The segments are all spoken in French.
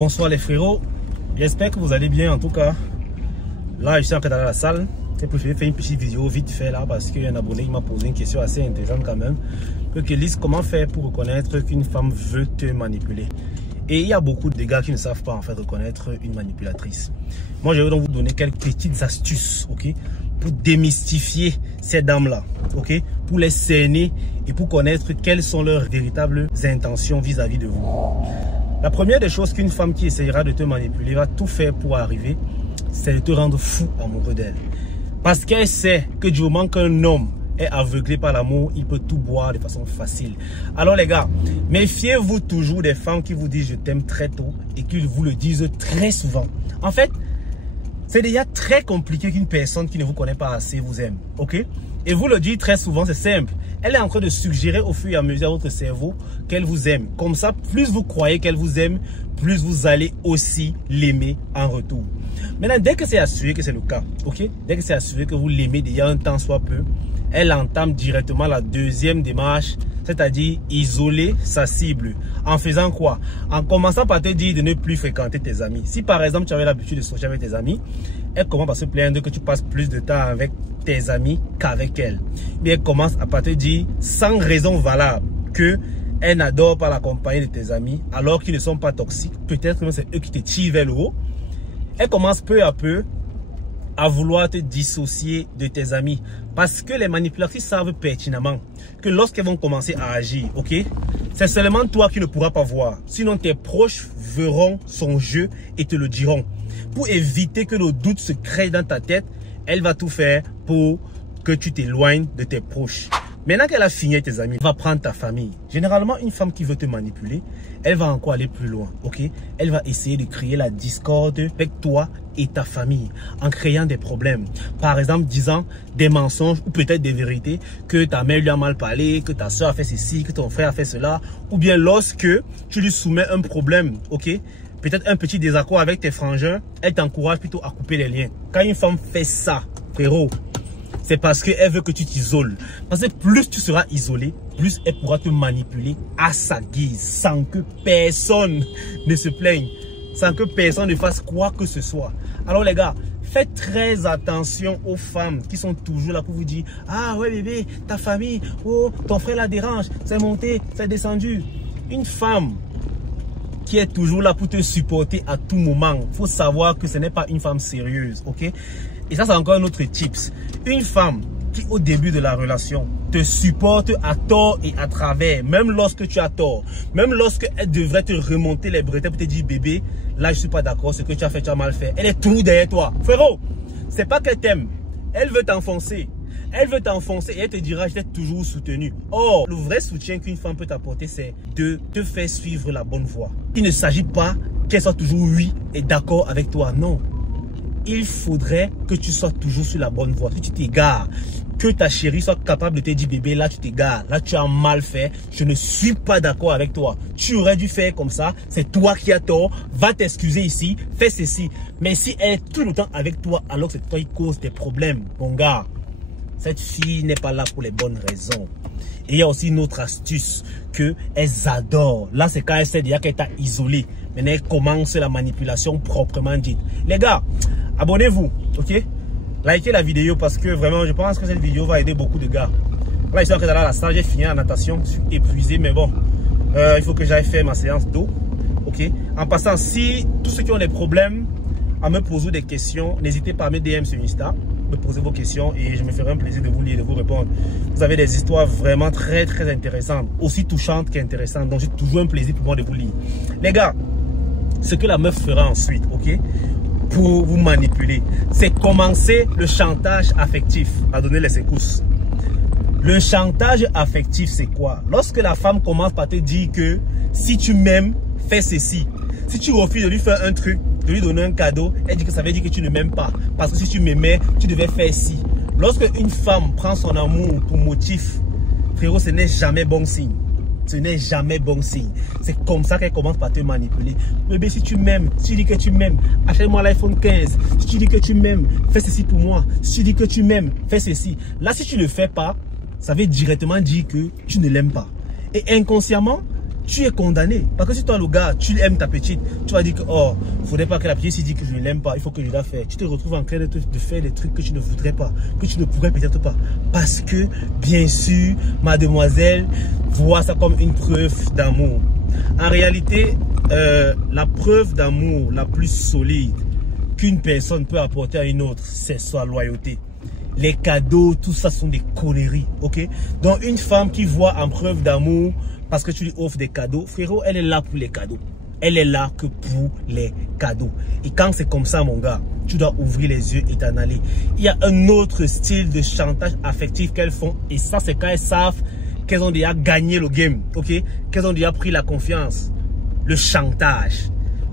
Bonsoir les frérots, j'espère que vous allez bien. En tout cas, là je suis en train d'aller à la salle. J'ai préféré faire une petite vidéo vite fait là parce qu'il y a un abonné qui m'a posé une question assez intéressante quand même. Kelly, comment faire pour reconnaître qu'une femme veut te manipuler? Et il y a beaucoup de gars qui ne savent pas en fait reconnaître une manipulatrice. Moi je vais donc vous donner quelques petites astuces, ok, pour démystifier ces dames là, ok, pour les cerner et pour connaître quelles sont leurs véritables intentions vis-à-vis de vous. La première des choses qu'une femme qui essayera de te manipuler va tout faire pour arriver, c'est de te rendre fou amoureux d'elle. Parce qu'elle sait que du moment qu'un homme est aveuglé par l'amour, il peut tout boire de façon facile. Alors les gars, méfiez-vous toujours des femmes qui vous disent je t'aime très tôt et qui vous le disent très souvent. En fait, c'est déjà très compliqué qu'une personne qui ne vous connaît pas assez vous aime, ok? Et vous le dites très souvent, c'est simple. Elle est en train de suggérer au fur et à mesure à votre cerveau qu'elle vous aime. Comme ça, plus vous croyez qu'elle vous aime, plus vous allez aussi l'aimer en retour. Maintenant, dès que c'est assuré que c'est le cas, ok? Dès que c'est assuré que vous l'aimez déjà un temps soit peu, elle entame directement la deuxième démarche, c'est-à-dire isoler sa cible. En faisant quoi? En commençant par te dire de ne plus fréquenter tes amis. Si par exemple tu avais l'habitude de sortir avec tes amis, elle commence par se plaindre que tu passes plus de temps avec tes amis qu'avec elle. Mais elle commence à te dire sans raison valable que elle n'adore pas la compagnie de tes amis alors qu'ils ne sont pas toxiques. Peut-être que c'est eux qui te tirent vers le haut. Elle commence peu à peu à vouloir te dissocier de tes amis. Parce que les manipulatrices savent pertinemment que lorsqu'elles vont commencer à agir, ok, c'est seulement toi qui ne pourras pas voir. Sinon tes proches verront son jeu et te le diront. Pour éviter que le doute se crée dans ta tête, elle va tout faire pour que tu t'éloignes de tes proches. Maintenant qu'elle a fini avec tes amis, elle va prendre ta famille. Généralement, une femme qui veut te manipuler, elle va encore aller plus loin, ok? Elle va essayer de créer la discorde avec toi et ta famille en créant des problèmes. Par exemple, disant des mensonges ou peut-être des vérités, que ta mère lui a mal parlé, que ta soeur a fait ceci, que ton frère a fait cela. Ou bien lorsque tu lui soumets un problème, ok? Peut-être un petit désaccord avec tes frangins, elle t'encourage plutôt à couper les liens. Quand une femme fait ça, frérot, c'est parce qu'elle veut que tu t'isoles. Parce que plus tu seras isolé, plus elle pourra te manipuler à sa guise, sans que personne ne se plaigne, sans que personne ne fasse quoi que ce soit. Alors les gars, faites très attention aux femmes qui sont toujours là pour vous dire « Ah ouais bébé, ta famille, oh ton frère la dérange, c'est monté, c'est descendu. » Une femme qui est toujours là pour te supporter à tout moment, il faut savoir que ce n'est pas une femme sérieuse, ok? Et ça, c'est encore un autre tips. Une femme qui, au début de la relation, te supporte à tort et à travers, même lorsque tu as tort, même lorsque elle devrait te remonter les bretelles pour te dire, bébé, là, je suis pas d'accord, ce que tu as fait, tu as mal fait. Elle est toujours derrière toi. Frérot, c'est pas qu'elle t'aime. Elle veut t'enfoncer. Elle veut t'enfoncer et elle te dira, je t'ai toujours soutenu. Or, le vrai soutien qu'une femme peut t'apporter, c'est de te faire suivre la bonne voie. Il ne s'agit pas qu'elle soit toujours oui et d'accord avec toi. Non. Il faudrait que tu sois toujours sur la bonne voie. Si tu t'égares, que ta chérie soit capable de te dire, bébé, là tu t'égares, là tu as mal fait, je ne suis pas d'accord avec toi. Tu aurais dû faire comme ça, c'est toi qui as tort, va t'excuser ici, fais ceci. Mais si elle est tout le temps avec toi, alors que c'est toi qui cause tes problèmes, mon gars, cette fille n'est pas là pour les bonnes raisons. Et il y a aussi une autre astuce que elles adorent. Là, c'est quand elle sait déjà qu'elle t'a isolé. Maintenant, elle commence la manipulation proprement dite. Les gars, abonnez-vous, ok? Likez la vidéo parce que vraiment, je pense que cette vidéo va aider beaucoup de gars. Là, je suis en train d'aller à la salle, j'ai fini en natation, je suis épuisé, mais bon, il faut que j'aille faire ma séance d'eau, ok? En passant, si tous ceux qui ont des problèmes à me poser des questions, n'hésitez pas à me DM sur Insta, me poser vos questions et je me ferai un plaisir de vous lire et de vous répondre. Vous avez des histoires vraiment très intéressantes, aussi touchantes qu'intéressantes, donc c'est toujours un plaisir pour moi de vous lire. Les gars, ce que la meuf fera ensuite, ok, pour vous manipuler, c'est commencer le chantage affectif, à donner les secousses. Le chantage affectif, c'est quoi? Lorsque la femme commence par te dire que si tu m'aimes, fais ceci. Si tu refuses de lui faire un truc, de lui donner un cadeau, elle dit que ça veut dire que tu ne m'aimes pas. Parce que si tu m'aimais, tu devais faire ci. Lorsque une femme prend son amour pour motif, frérot, ce n'est jamais bon signe. Ce n'est jamais bon signe. C'est comme ça qu'elle commence par te manipuler. Bébé, si tu m'aimes, si tu dis que tu m'aimes, achète-moi l'iPhone 15. Si tu dis que tu m'aimes, fais ceci pour moi. Si tu dis que tu m'aimes, fais ceci. Là, si tu ne le fais pas, ça veut directement dire que tu ne l'aimes pas. Et inconsciemment, tu es condamné. Parce que si toi, le gars, tu aimes ta petite, tu vas dire que, oh, il ne faudrait pas que la petite se dise que je ne l'aime pas, il faut que je la fasse. Tu te retrouves en train de faire des trucs que tu ne voudrais pas, que tu ne pourrais peut-être pas. Parce que, bien sûr, mademoiselle voit ça comme une preuve d'amour. En réalité, la preuve d'amour la plus solide qu'une personne peut apporter à une autre, c'est sa loyauté. Les cadeaux, tout ça sont des conneries, ok? Donc, une femme qui voit en preuve d'amour parce que tu lui offres des cadeaux, frérot, elle est là pour les cadeaux. Elle est là que pour les cadeaux. Et quand c'est comme ça, mon gars, tu dois ouvrir les yeux et t'en aller. Il y a un autre style de chantage affectif qu'elles font. Et ça, c'est quand elles savent qu'elles ont déjà gagné le game, ok? Qu'elles ont déjà pris la confiance. Le chantage.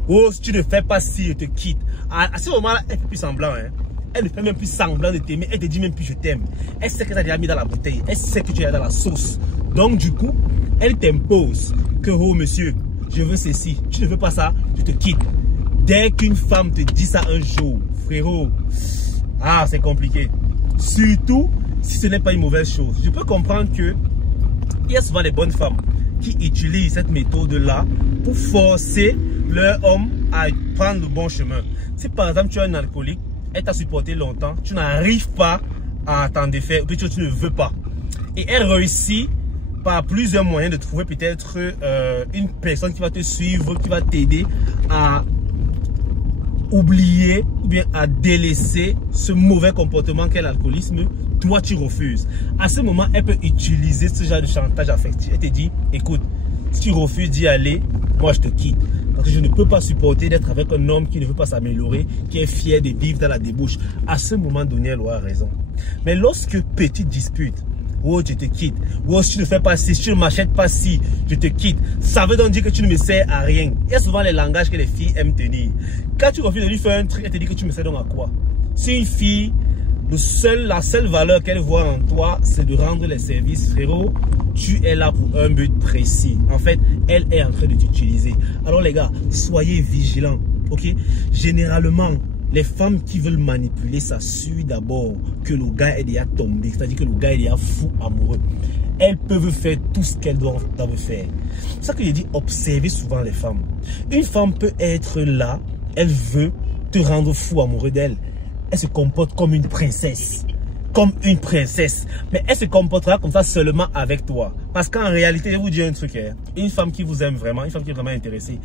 Oh, si tu ne fais pas ci, je te quitte. À ce moment-là, elle ne fait plus semblant, hein. Elle ne fait même plus semblant de t'aimer. Elle te dit même plus je t'aime. Elle sait que tu as déjà mis dans la bouteille. Elle sait que tu es dans la sauce. Donc du coup, elle t'impose que, oh monsieur, je veux ceci. Tu ne veux pas ça, je te quitte. Dès qu'une femme te dit ça un jour, frérot, ah, c'est compliqué. Surtout si ce n'est pas une mauvaise chose. Je peux comprendre que il y a souvent des bonnes femmes qui utilisent cette méthode-là pour forcer leur homme à prendre le bon chemin. Si par exemple tu es un alcoolique, elle t'a supporté longtemps, tu n'arrives pas à t'en défaire, ou plutôt tu ne veux pas. Et elle réussit par plusieurs moyens de trouver peut-être une personne qui va te suivre, qui va t'aider à oublier ou bien à délaisser ce mauvais comportement qu'est l'alcoolisme. Toi, tu refuses. À ce moment, elle peut utiliser ce genre de chantage affectif. Elle te dit, écoute, si tu refuses d'y aller, moi je te quitte. Parce que je ne peux pas supporter d'être avec un homme qui ne veut pas s'améliorer, qui est fier de vivre dans la débauche. À ce moment donné, elle aura raison. Mais lorsque petite dispute, oh, je te quitte. Oh, si tu ne fais pas ci, si tu ne m'achètes pas ci, je te quitte. Ça veut donc dire que tu ne me sers à rien. Il y a souvent les langages que les filles aiment tenir. Quand tu refuses de lui faire un truc, elle te dit que tu me sers donc à quoi? Si une fille, la seule valeur qu'elle voit en toi, c'est de rendre les services, frérot, tu es là pour un but précis. En fait, elle est en train de t'utiliser. Alors les gars, soyez vigilants, ok? Généralement, les femmes qui veulent manipuler s'assurent d'abord que le gars est déjà tombé, c'est-à-dire que le gars est déjà fou amoureux. Elles peuvent faire tout ce qu'elles doivent faire. C'est ça que je dis, observez souvent les femmes. Une femme peut être là, elle veut te rendre fou amoureux d'elle. Elle se comporte comme une princesse. Comme une princesse. Mais elle se comportera comme ça seulement avec toi. Parce qu'en réalité, je vais vous dire un truc. Hein, une femme qui vous aime vraiment, une femme qui est vraiment intéressée,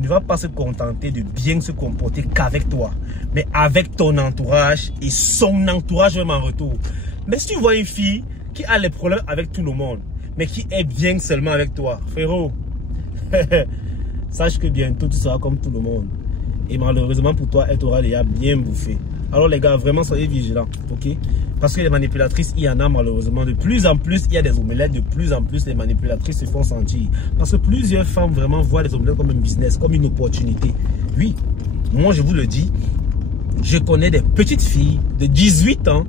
ne va pas se contenter de bien se comporter qu'avec toi. Mais avec ton entourage et son entourage même en retour. Mais si tu vois une fille qui a les problèmes avec tout le monde, mais qui est bien seulement avec toi, frérot, sache que bientôt tu seras comme tout le monde. Et malheureusement pour toi, elle t'aura déjà bien bouffé. Alors les gars, vraiment soyez vigilants, ok? Parce que les manipulatrices, il y en a malheureusement. De plus en plus, il y a des omelettes. De plus en plus, les manipulatrices se font sentir. Parce que plusieurs femmes vraiment voient les omelettes comme un business, comme une opportunité. Oui, moi je vous le dis, je connais des petites filles de 18 ans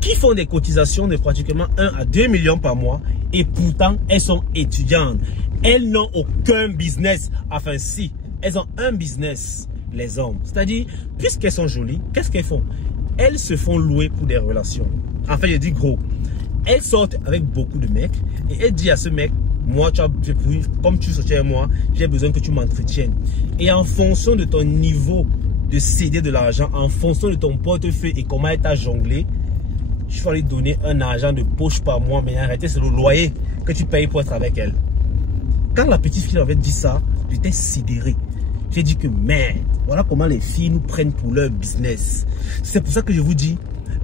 qui font des cotisations de pratiquement 1 à 2 millions par mois. Et pourtant, elles sont étudiantes. Elles n'ont aucun business. Enfin si, elles ont un business. Les hommes, c'est-à-dire, puisqu'elles sont jolies, qu'est-ce qu'elles font? Elles se font louer pour des relations. Enfin, je dis gros, elles sortent avec beaucoup de mecs et elles disent à ce mec, moi, comme tu soutiens moi, j'ai besoin que tu m'entretiennes. Et en fonction de ton niveau de céder de l'argent, en fonction de ton portefeuille et comment elle t'a jonglé, je vais lui donner un argent de poche par mois, mais arrêtez, c'est le loyer que tu payes pour être avec elle. Quand la petite fille avait dit ça, j'étais sidéré. J'ai dit que merde, voilà comment les filles nous prennent pour leur business. C'est pour ça que je vous dis,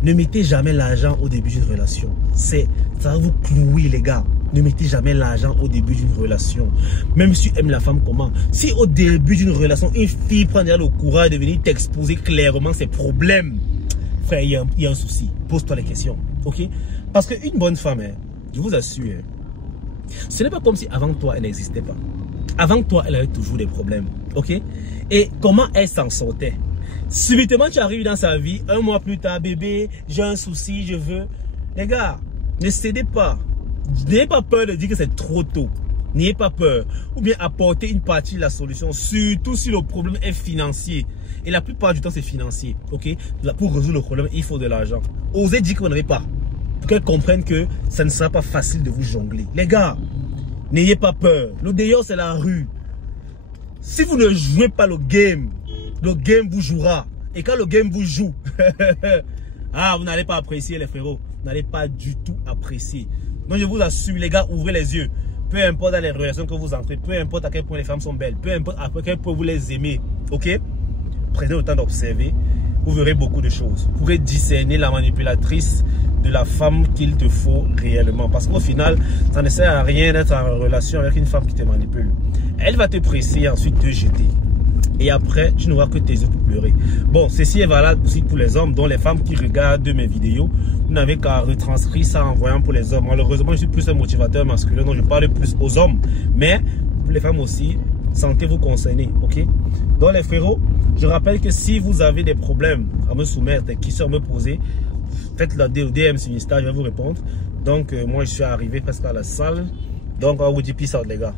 ne mettez jamais l'argent au début d'une relation. Ça va vous clouer les gars. Ne mettez jamais l'argent au début d'une relation. Même si tu aimes la femme comment. Si au début d'une relation, une fille prend déjà le courage de venir t'exposer clairement ses problèmes, frère, il y a un souci. Pose-toi les questions, ok? Parce qu'une bonne femme, hein, je vous assure, ce n'est pas comme si avant toi, elle n'existait pas. Avant toi, elle avait toujours des problèmes, ok? Et comment elle s'en sortait? Subitement, tu arrives dans sa vie, un mois plus tard, bébé, j'ai un souci, je veux. Les gars, ne cédez pas. N'ayez pas peur de dire que c'est trop tôt. N'ayez pas peur. Ou bien apporter une partie de la solution, surtout si le problème est financier. Et la plupart du temps, c'est financier, ok? Là, pour résoudre le problème, il faut de l'argent. Osez dire que vous n'avez pas. Pour qu'elle comprenne que ça ne sera pas facile de vous jongler. Les gars, N'ayez pas peur. Le dehors, c'est la rue. Si vous ne jouez pas le game vous jouera. Et quand le game vous joue, ah, vous n'allez pas apprécier les frérots. Vous n'allez pas du tout apprécier. Donc je vous assure, les gars, ouvrez les yeux. Peu importe dans les relations que vous entrez, peu importe à quel point les femmes sont belles, peu importe à quel point vous les aimez, ok? Prenez le temps d'observer, vous verrez beaucoup de choses. Vous pourrez discerner la manipulatrice de la femme qu'il te faut réellement. Parce qu'au final, ça ne sert à rien d'être en relation avec une femme qui te manipule. Elle va te presser et ensuite te jeter. Et après, tu n'auras que tes yeux pour pleurer. Bon, ceci est valable aussi pour les hommes, dont les femmes qui regardent mes vidéos. Vous n'avez qu'à retranscrire ça en voyant pour les hommes. Malheureusement, je suis plus un motivateur masculin, donc je parle plus aux hommes. Mais pour les femmes aussi, sentez-vous concernés, ok? Donc les frérots, je rappelle que si vous avez des problèmes à me soumettre, des questions à me poser, faites la DM sur Insta, je vais vous répondre. Donc moi, je suis arrivé presque à la salle. Donc on vous dit peace out les gars.